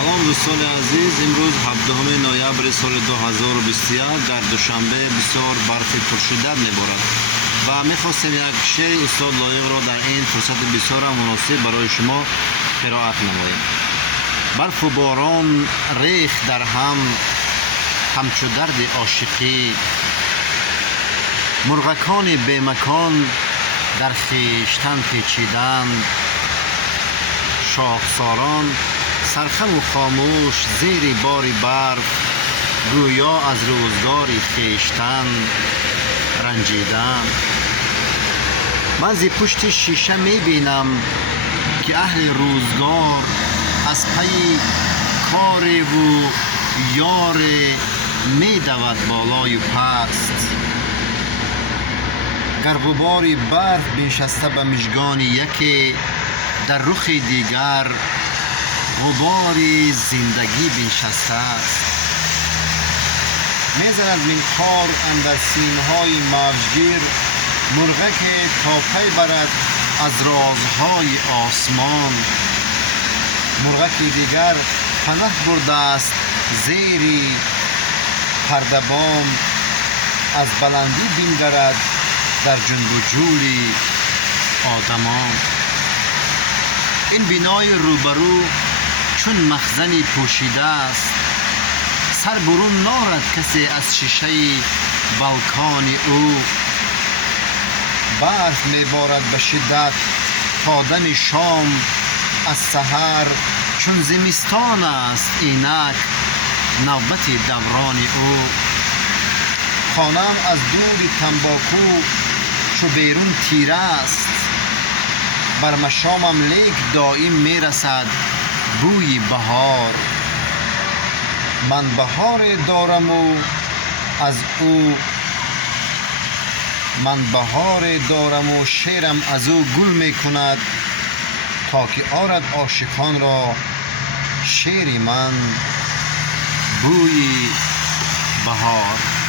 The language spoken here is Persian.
سلام دوستان عزیز، امروز 17 نوامبر سال 2021 در دوشنبه بسیار برف پرشدت میبارد و میخواستیم یک شعر استاد لایق را در این فرصت بسیار مناسب برای شما قرائت نماییم. برف و باران ریخت در هم همچو درد عاشقی، مرغکان بی مکان در خویشتن پیچیدند، شاخساران سرخم و خاموش زیر بار برف گویا از روزگار خویشتن رنجیدند. من ز پشت شیشه میبینم که اهل روزگار از پی کار و یار میدود بالای و پست، گر غبار برف بنشسته به مژگان یکی، در رخ دیگر غبار زندگی بنشسته است. میزند منقار اندر سینه‌های موجگیر، مرغک تا پی برد از رازهای آسمان. مرغک دیگر پناه برده است زیر پرده بام، از بلندی بنگرد در جنب و جول آدمان. این بینای روبرو چون مخزنی پوشیده است، سر برون نارد کسی از شیشه بالکان او. برف میبارد به شدت تا دم شام، از سحر چون زمستان است اینک نوبت دوران او. خانم از دود تنباکو چو بیرون تیره است، بر مشامم لیک دائم میرسد بوی بهار. من بهار دارم و از او، من بهار دارم و شیرم از او گل میکند، تا که آرد عاشقان را شیر من بوی بهار.